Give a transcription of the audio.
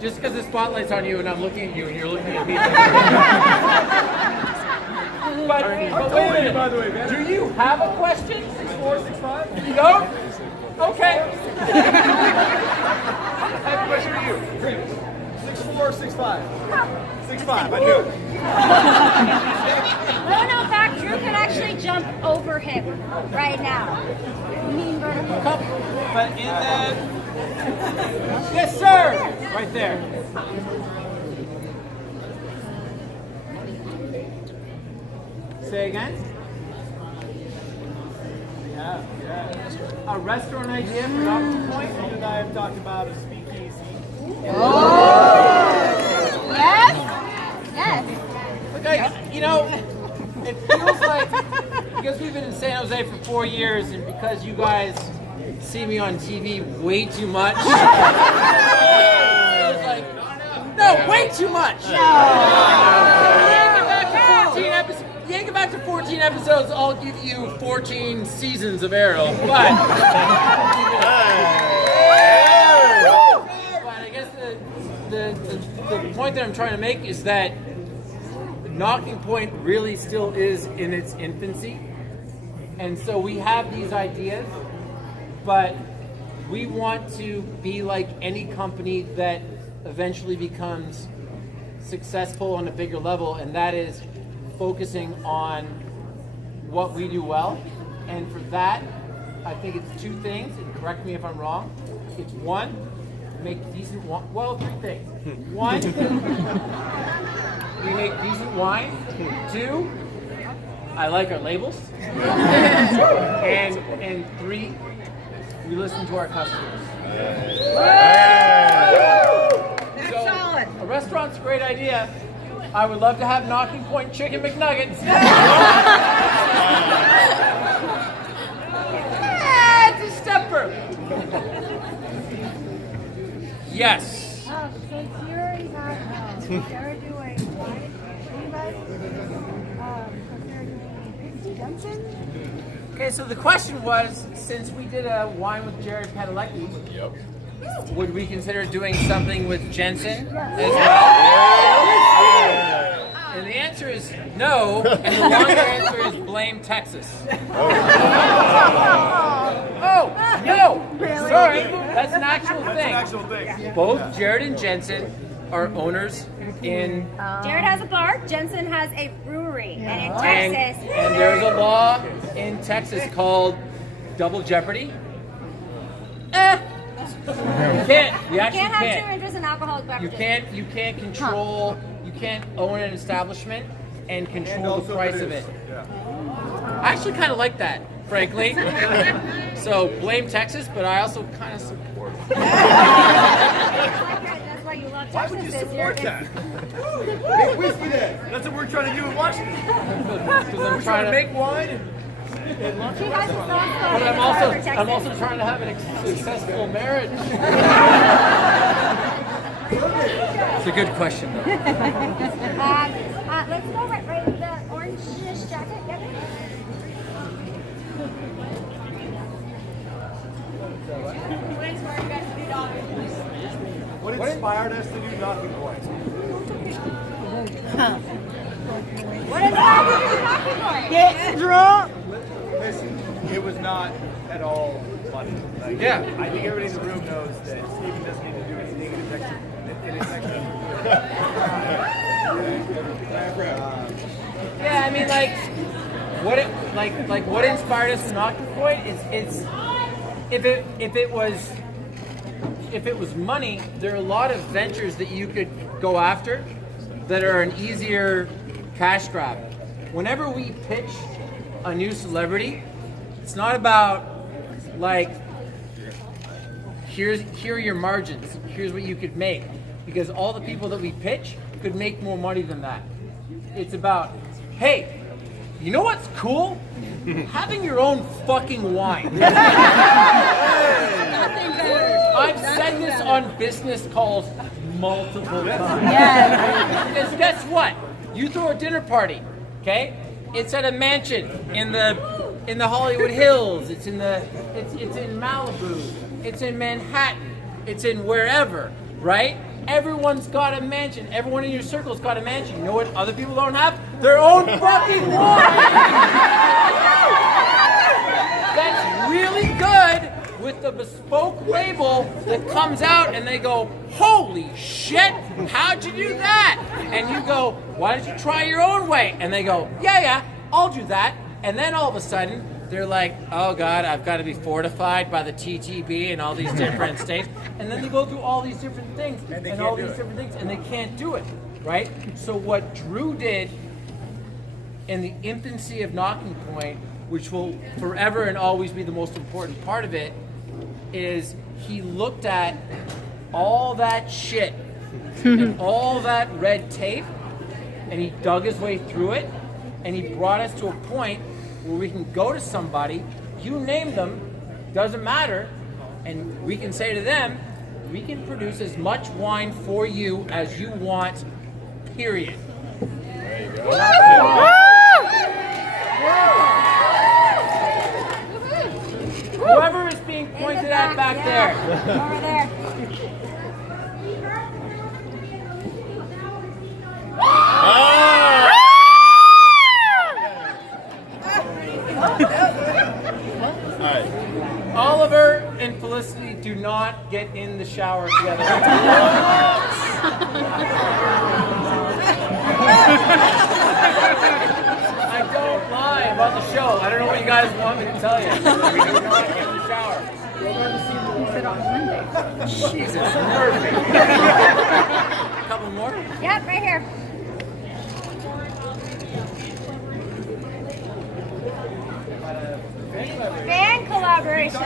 Just because the spotlight's on you and I'm looking at you and you're looking at me. But wait a minute. By the way, man. Do you have a question? 6'4", 6'5"? You don't? Okay. I have a question for you. 6'4", 6'5"? 6'5", I knew. No, in fact, Drew can actually jump over him right now. You mean vertical? But in the... Yes, sir! Right there. Say again? Yeah. A restaurant idea for Nocking Point? You and I have talked about a speakeasy. Yes? Yes. Look, it feels like, because we've been in San Jose for 4 years and because you guys see me on TV way too much. It feels like, no, way too much. Yank it back to 14 episodes, I'll give you 14 seasons of Arrow. But I guess the point that I'm trying to make is that Nocking Point really still is in its infancy. And so we have these ideas, but we want to be like any company that eventually becomes successful on a bigger level, and that is focusing on what we do well. And for that, I think it's two things, and correct me if I'm wrong. It's one, make decent wine. Well, three things. One, we make decent wine. Two, I like our labels. And three, we listen to our customers. That's solid. A restaurant's a great idea. I would love to have Nocking Point Chicken McNuggets. It's a stepper. Yes. So here you have, they're doing, what are you guys, they're doing Jensen? Okay, so the question was, since we did a wine with Jared Padalecki, would we consider doing something with Jensen as well? And the answer is no, and the longer answer is blame Texas. Oh, no! Sorry, that's an actual thing. Both Jared and Jensen are owners in... Jared has a bar, Jensen has a brewery, and in Texas... And there's a law in Texas called double jeopardy. You actually can't have can't. two drinks and alcoholic beverages. You can't control, you can't own an establishment and control the price of it. I actually kind of like that, frankly. So blame Texas, but I also kind of support it. That's why you love Texas. Why would you support that? Hey, whiskey then. That's what we're trying to do in Washington. We're trying to make wine. He has a soft spot But in I'm also trying to have a successful marriage. It's a good question, though. Let's go right to the orange jacket. Yep. What inspired us to do Nocking Point? What is that? Nocking Point? Get drunk. Listen, it was not at all funny. Like, Yeah. I think everybody in the room knows that Steven doesn't need to do anything in his next. Yeah, I mean, what inspired us to Nocking Point is if it was money, there are a lot of ventures that you could go after that are an easier cash grab. Whenever we pitch a new celebrity, it's not about like here are your margins, here's what you could make, because all the people that we pitch could make more money than that. It's about, hey, you know what's cool? Having your own fucking wine. I've said this on business calls multiple times. Because guess what? You throw a dinner party, okay? It's at a mansion in the Hollywood Hills. It's in Malibu. It's in Manhattan. It's in wherever, right? Everyone's got a mansion. Everyone in your circle's got a mansion. You know what other people don't have? Their own fucking wine. That's really good with the bespoke label that comes out and they go, holy shit, how'd you do that? And you go, why don't you try your own way? And they go, yeah, I'll do that. And then all of a sudden, they're like, oh God, I've got to be fortified by the TTB and all these different states. And then they go through all these different things and all these different things, and they can't do it, right? So what Drew did in the infancy of Nocking Point, which will forever and always be the most important part of it, is he looked at all that shit and all that red tape, and he dug his way through it, and he brought us to a point where we can go to somebody, you name them, doesn't matter, and we can say to them, we can produce as much wine for you as you want, period. There you go. Whoever is being pointed at back there. Over there. Oliver and Felicity do not get in the shower together. I don't lie about the show. I don't know what you guys want me to tell you. We do not get in the shower. You said on Monday. Jesus, Murphy. A couple more? Yep, right here. Fan collaboration.